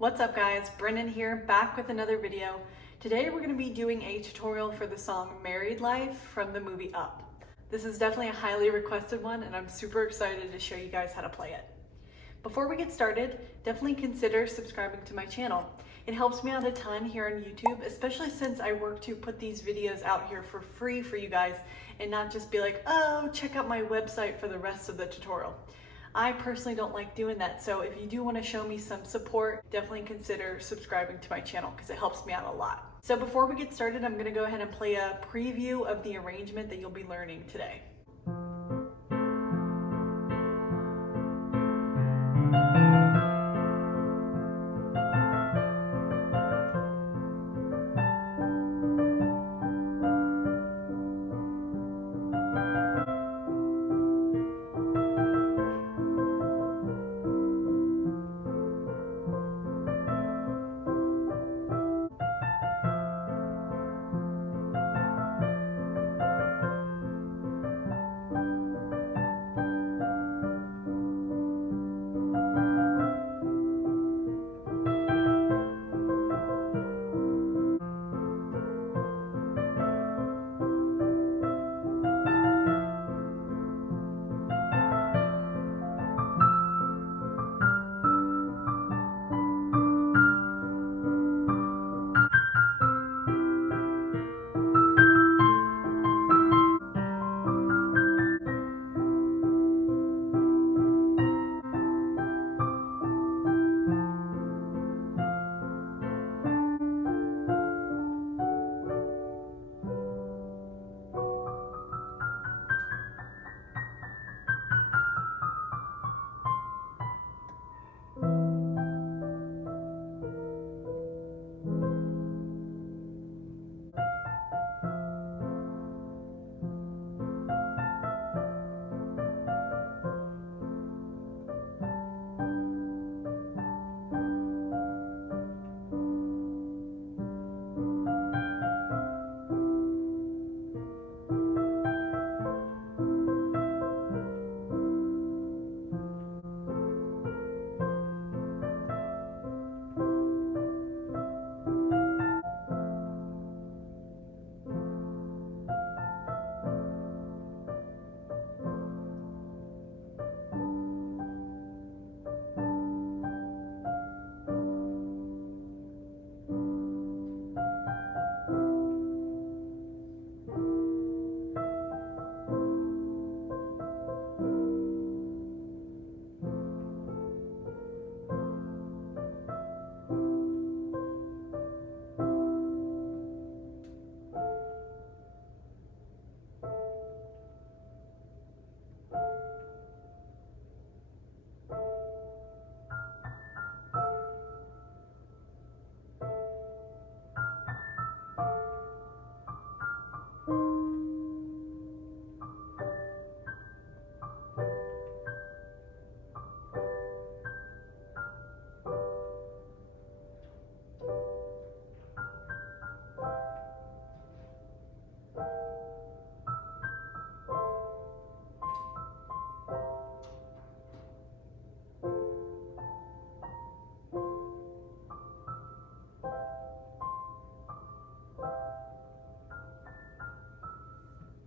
What's up guys, Brennan here, back with another video. Today we're going to be doing a tutorial for the song Married Life from the movie Up. This is definitely a highly requested one and I'm super excited to show you guys how to play it. Before we get started, definitely consider subscribing to my channel. It helps me out a ton here on YouTube, especially since I work to put these videos out here for free for you guys and not just be like, oh, check out my website for the rest of the tutorial. I personally don't like doing that, so if you do want to show me some support, definitely consider subscribing to my channel because it helps me out a lot. So before we get started, I'm going to go ahead and play a preview of the arrangement that you'll be learning today.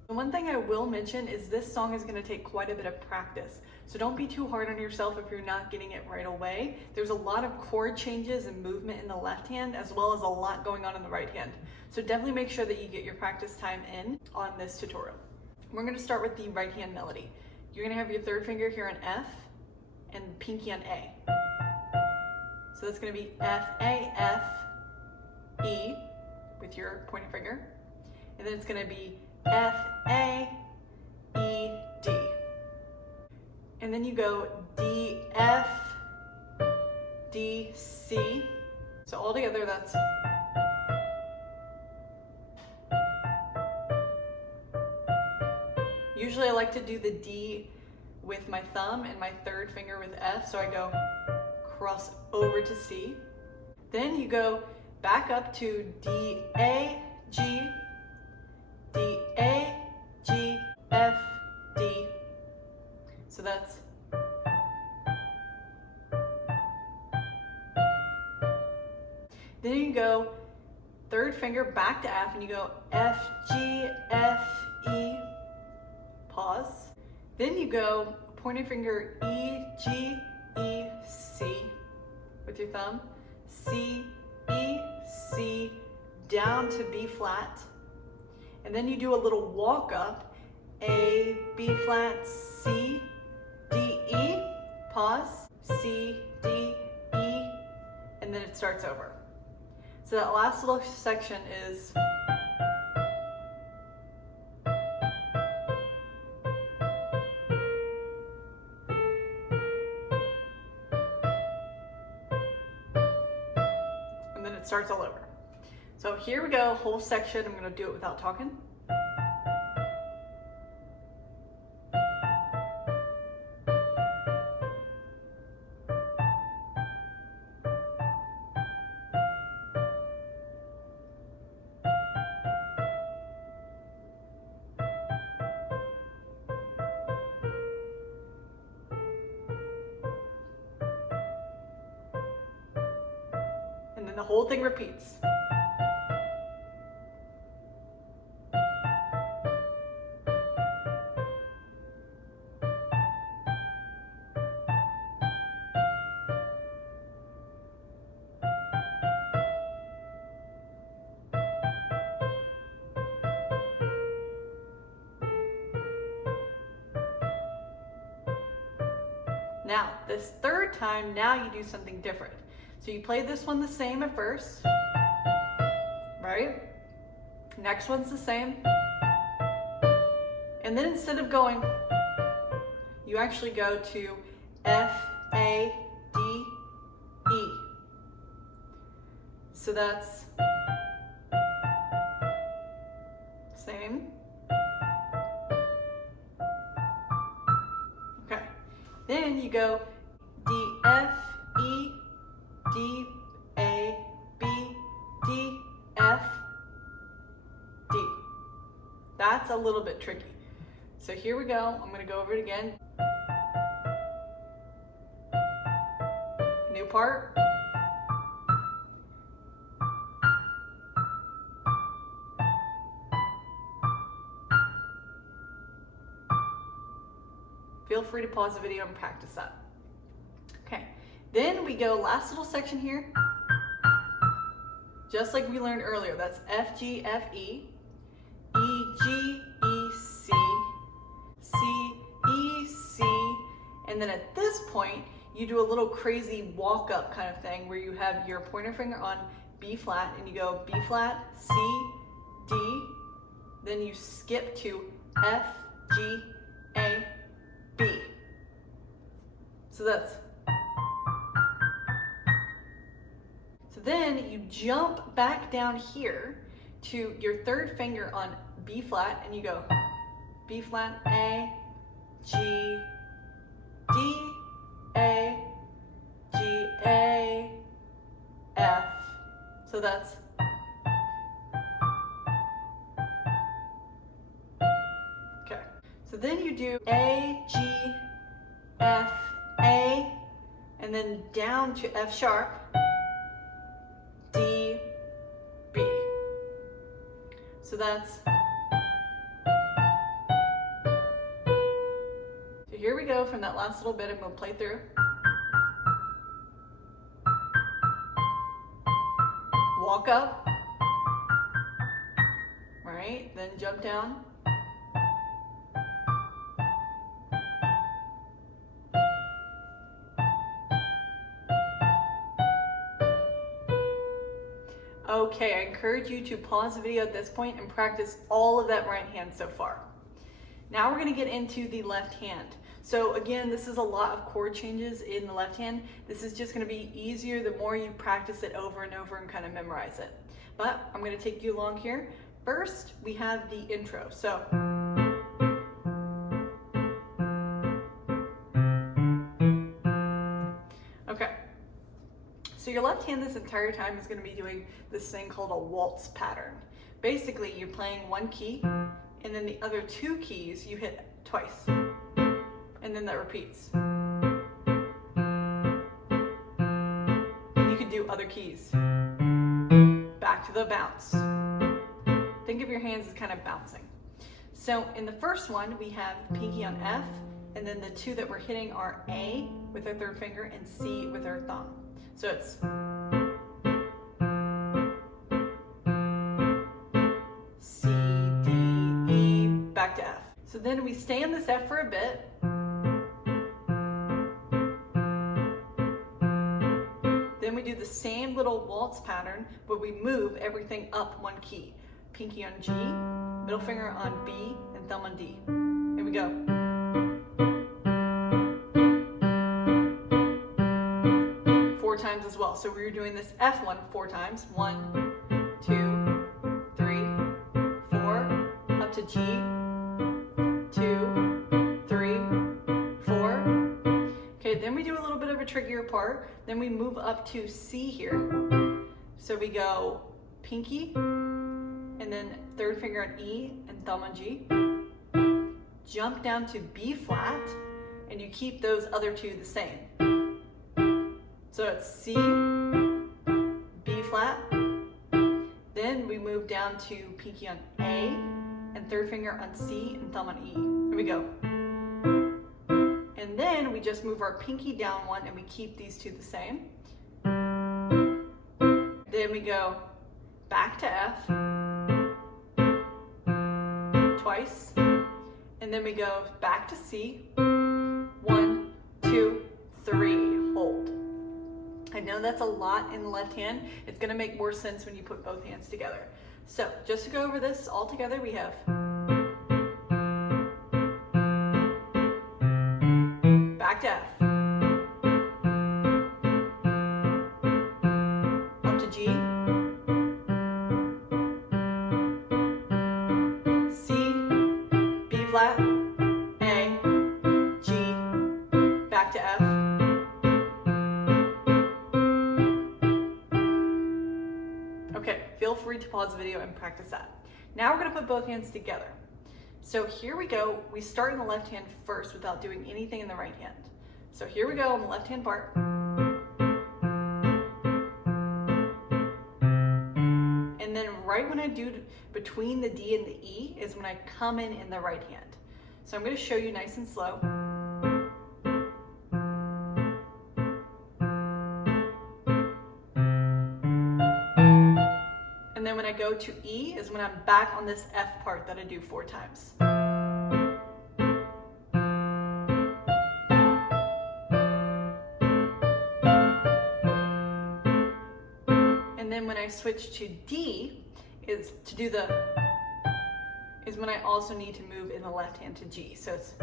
One thing I will mention is this song is going to take quite a bit of practice, so don't be too hard on yourself if you're not getting it right away. There's a lot of chord changes and movement in the left hand as well as a lot going on in the right hand, so definitely make sure that you get your practice time in on this tutorial. We're going to start with the right hand melody. You're going to have your third finger here on F and pinky on A. So that's going to be F, A, F, E with your pointer finger, and then it's going to be F, A, E, D. And then you go D, F, D, C. So all together that's usually I like to do the D with my thumb and my third finger with F, so I go cross over to C. Then you go back up to D, A, G, D, A, G, F, D. So that's Then you go third finger back to F and you go F, G, F, E, pause. Then you go pointer finger E, G, E, C with your thumb, C, E, C, down to B flat. And then you do a little walk up, A, B flat, C, D, E, pause, C, D, E, and then it starts over. So that last little section is and then it starts all over. So here we go, whole section. I'm going to do it without talking. And then the whole thing repeats. Now, this third time, now you do something different. So you play this one the same at first, right? Next one's the same. And then instead of going, you actually go to F, A, D, E. So that's same. Okay. Then you go D, F, E, D, A, B, D, F, D. That's a little bit tricky. So here we go. I'm going to go over it again. New part. Feel free to pause the video and practice that. Okay, then we go last little section here. Just like we learned earlier, that's F, G, F, E, E, G, E, C, C, E, C, and then at this point, you do a little crazy walk up kind of thing where you have your pointer finger on B flat and you go B flat, C, D, then you skip to F, G, A, B. So that's, so then you jump back down here to your third finger on B flat and you go B flat, A, G, D, A, G, A, F. So that's, okay. So then you do A, G, F, A, and then down to F sharp, D, B. So that's, so here we go from that last little bit. I'm going to play through. Walk up, right, then jump down. Okay, I encourage you to pause the video at this point and practice all of that right hand so far. Now we're going to get into the left hand. So again, this is a lot of chord changes in the left hand. This is just going to be easier the more you practice it over and over and kind of memorize it. But I'm going to take you along here. First, we have the intro. So okay. So your left hand this entire time is going to be doing this thing called a waltz pattern. Basically, you're playing one key, and then the other two keys you hit twice, and then that repeats. And you can do other keys. back to the bounce. Think of your hands as kind of bouncing. So in the first one, we have pinky on F, and then the two that we're hitting are A with our third finger and C with our thumb. So it's C, D, E, back to F. So then we stay on this F for a bit. Then we do the same little waltz pattern, but we move everything up one key. Pinky on G, middle finger on B, and thumb on D. Here we go. Four times as well. So we're doing this F one 4 times. 1, 2, 3, 4, up to G, 2, 3, 4. Okay, then we do a little bit of a trickier part. Then we move up to C here. So we go pinky, and then third finger on E and thumb on G. Jump down to B flat, and you keep those other two the same. So it's C, B flat. Then we move down to pinky on A, and third finger on C and thumb on E. Here we go. And then we just move our pinky down one, and we keep these two the same. Then we go back to F twice, and then we go back to C. 1, 2, 3, hold. I know that's a lot in the left hand. It's gonna make more sense when you put both hands together. So just to go over this all together, we have back to F, up to G, C, B flat, A, G, back to F. Okay, feel free to pause the video and practice that. Now we're gonna put both hands together. So here we go. We start in the left hand first without doing anything in the right hand. So here we go on the left hand part. And then right when I do between the D and the E is when I come in the right hand. So I'm going to show you nice and slow. And then when I go to E is when I'm back on this F part that I do 4 times. And then when I switch to D is when I also need to move in the left hand to G. So it's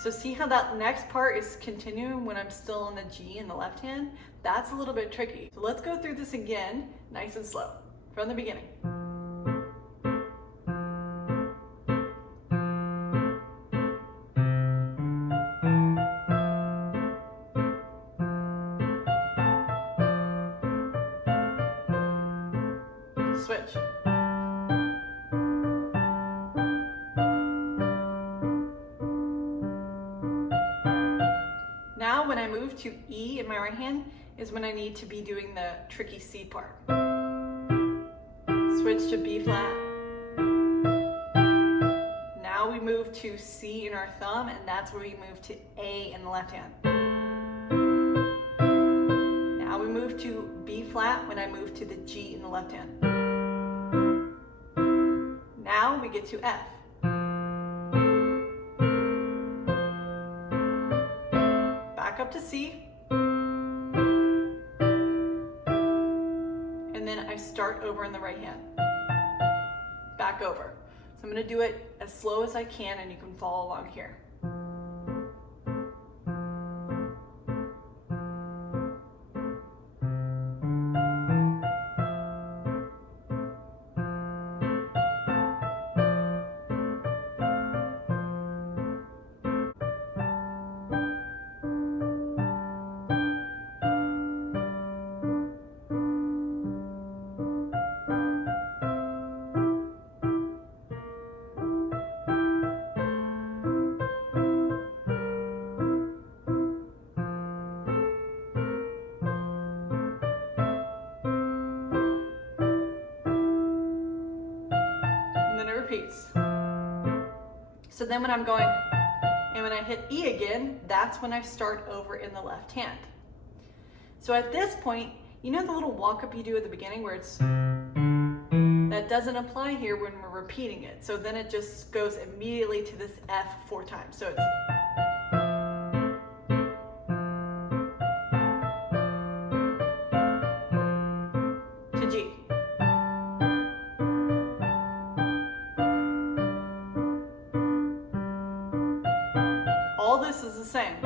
So see how that next part is continuing when I'm still on the G in the left hand? That's a little bit tricky. So let's go through this again, nice and slow, from the beginning. Switch. Now when I move to E in my right hand is when I need to be doing the tricky C part. Switch to B flat. Now we move to C in our thumb, and that's where we move to A in the left hand. Now we move to B flat when I move to the G in the left hand. Now we get to F. Back up to C. And then I start over in the right hand. Back over. So I'm going to do it as slow as I can, and you can follow along here. repeats. So then when I'm going, and when I hit E again, that's when I start over in the left hand. So at this point, you know the little walk up you do at the beginning where it's, that doesn't apply here when we're repeating it. So then it just goes immediately to this F 4 times. So it's, to G. All this is the same.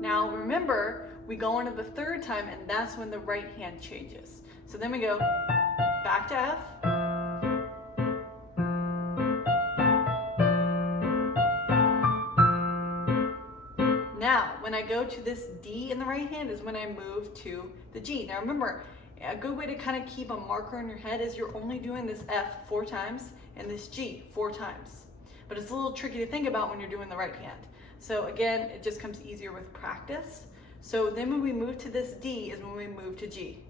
Now remember, we go into the third time and that's when the right hand changes. So then we go back to F. Now, when I go to this D in the right hand is when I move to the G. Now remember, a good way to kind of keep a marker in your head is you're only doing this F 4 times and this G 4 times. But it's a little tricky to think about when you're doing the right hand. So again, it just comes easier with practice. So then when we move to this D is when we move to G.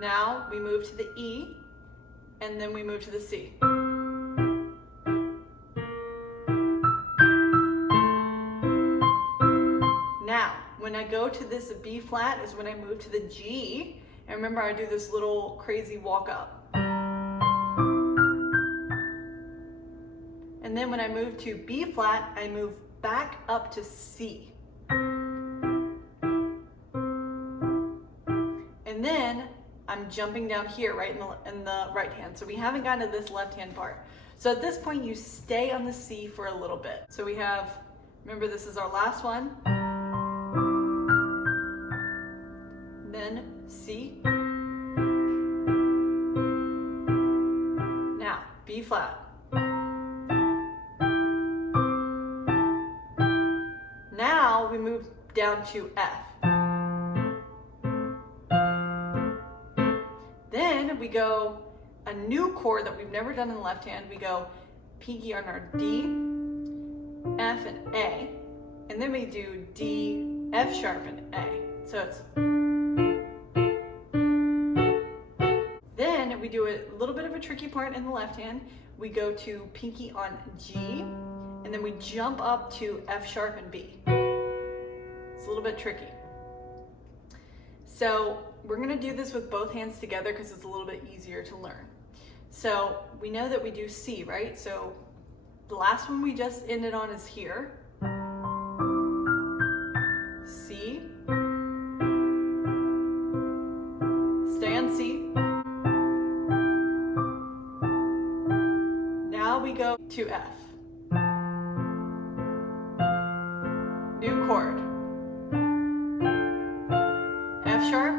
Now we move to the E, and then we move to the C. Now, when I go to this B flat is when I move to the G, and remember I do this little crazy walk up. And then when I move to B flat, I move back up to C. And then I'm jumping down here, right in the right hand. So we haven't gotten to this left hand part. So at this point, you stay on the C for a little bit. So we have, remember this is our last one. Then C. Now, B flat. Now we move down to F. Then we go a new chord that we've never done in the left hand. We go pinky on our D, F, and A. And then we do D, F sharp, and A. So it's. Then we do a little bit of a tricky part in the left hand. We go to pinky on G, and then we jump up to F sharp and B. It's a little bit tricky. So we're going to do this with both hands together because it's a little bit easier to learn. So we know that we do C, right? So the last one we just ended on is here. C. Stay on C. Now we go to F. New chord. F sharp.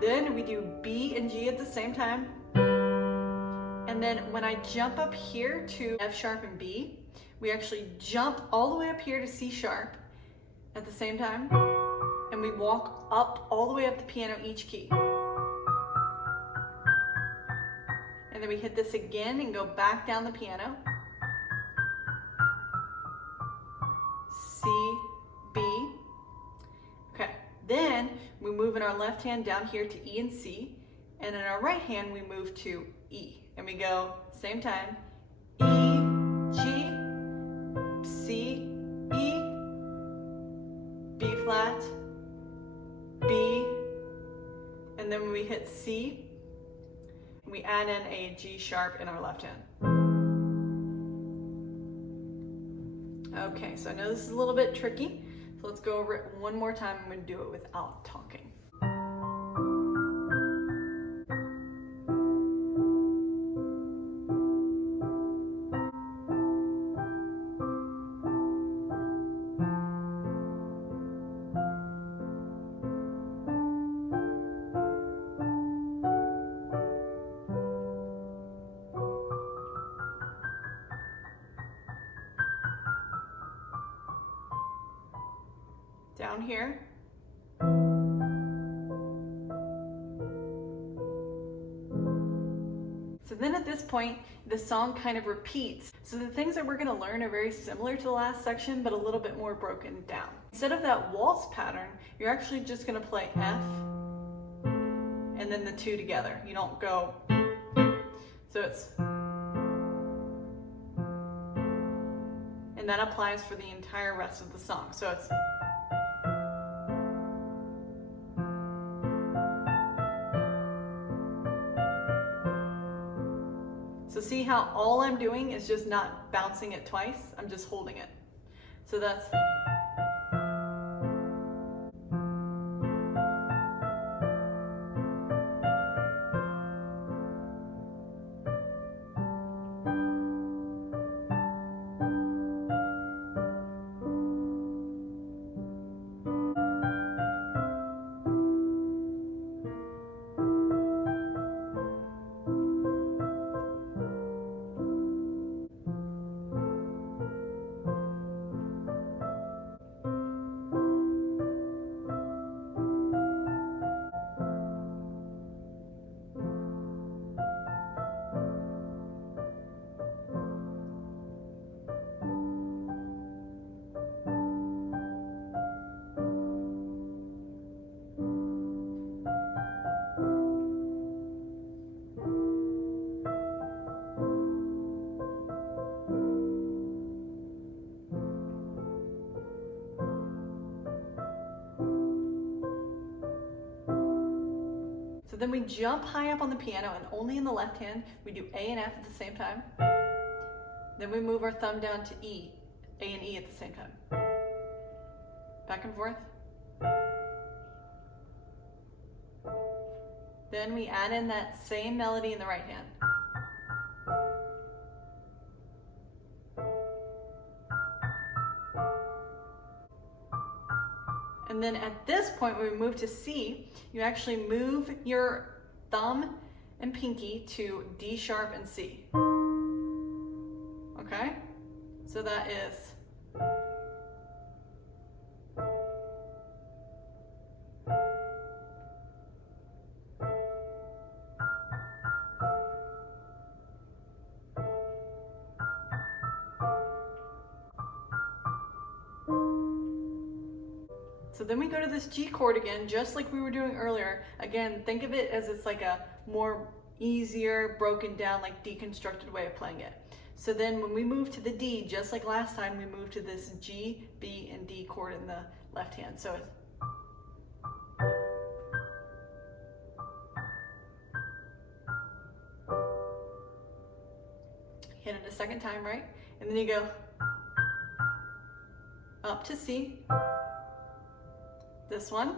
Then we do B and G at the same time. And then when I jump up here to F sharp and B, we actually jump all the way up here to C sharp at the same time. And we walk up all the way up the piano each key. And then we hit this again and go back down the piano. C, B. Okay, then we move in our left hand down here to E and C, and in our right hand we move to E. And we go, same time, E, G, C, E, B flat, B, and then when we hit C, we add in a G sharp in our left hand. Okay, so I know this is a little bit tricky, so let's go over it one more time. I'm going to do it without talking. Down here, then at this point, the song kind of repeats. So the things that we're gonna learn are very similar to the last section, but a little bit more broken down. Instead of that waltz pattern, you're actually just gonna play F and then the two together. You don't go, so it's, and that applies for the entire rest of the song. So it's, so see how all I'm doing is just not bouncing it twice, I'm just holding it. So that's, so then we jump high up on the piano, and only in the left hand, we do A and F at the same time. Then we move our thumb down to E, A and E at the same time. Back and forth. Then we add in that same melody in the right hand. And then at this point, when we move to C, you actually move your thumb and pinky to D sharp and C. Okay? So that is, so then we go to this G chord again, just like we were doing earlier. Again, think of it as it's like a more easier, broken down, like deconstructed way of playing it. So then when we move to the D, just like last time, we move to this G, B, and D chord in the left hand. So it's, hit it a second time, right? And then you go up to C. This one,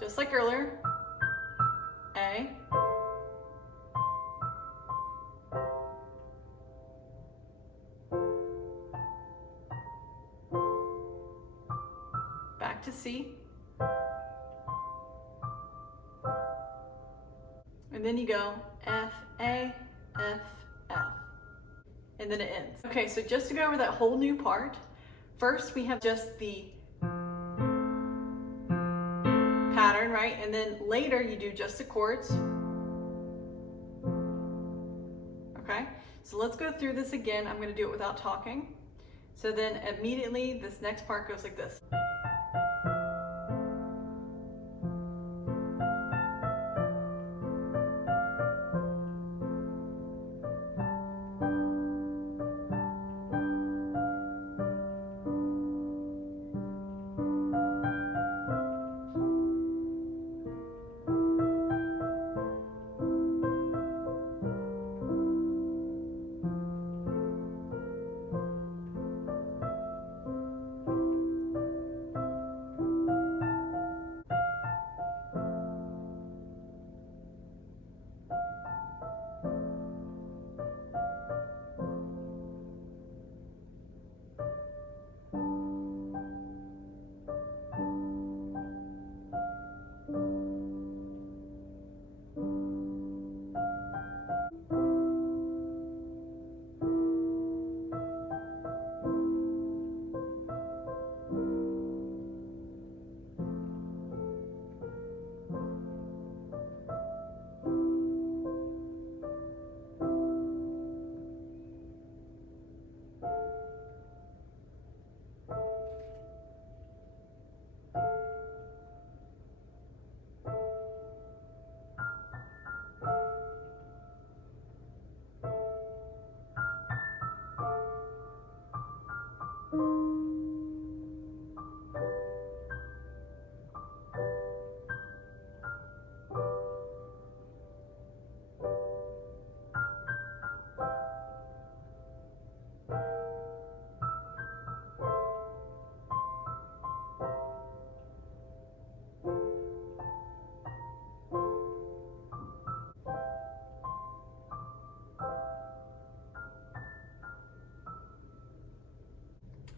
just like earlier, A, back to C, and then you go F, A, F, F, and then it ends. Okay, so just to go over that whole new part, first we have just the pattern, right? And then later you do just the chords. Okay, so let's go through this again. I'm going to do it without talking. So then immediately this next part goes like this.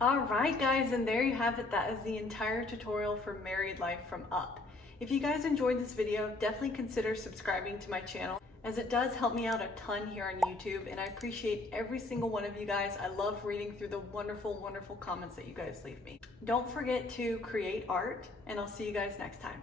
Alright guys, and there you have it. That is the entire tutorial for Married Life from Up. If you guys enjoyed this video, definitely consider subscribing to my channel, as it does help me out a ton here on YouTube, and I appreciate every single one of you guys. I love reading through the wonderful, wonderful comments that you guys leave me. Don't forget to create art, and I'll see you guys next time.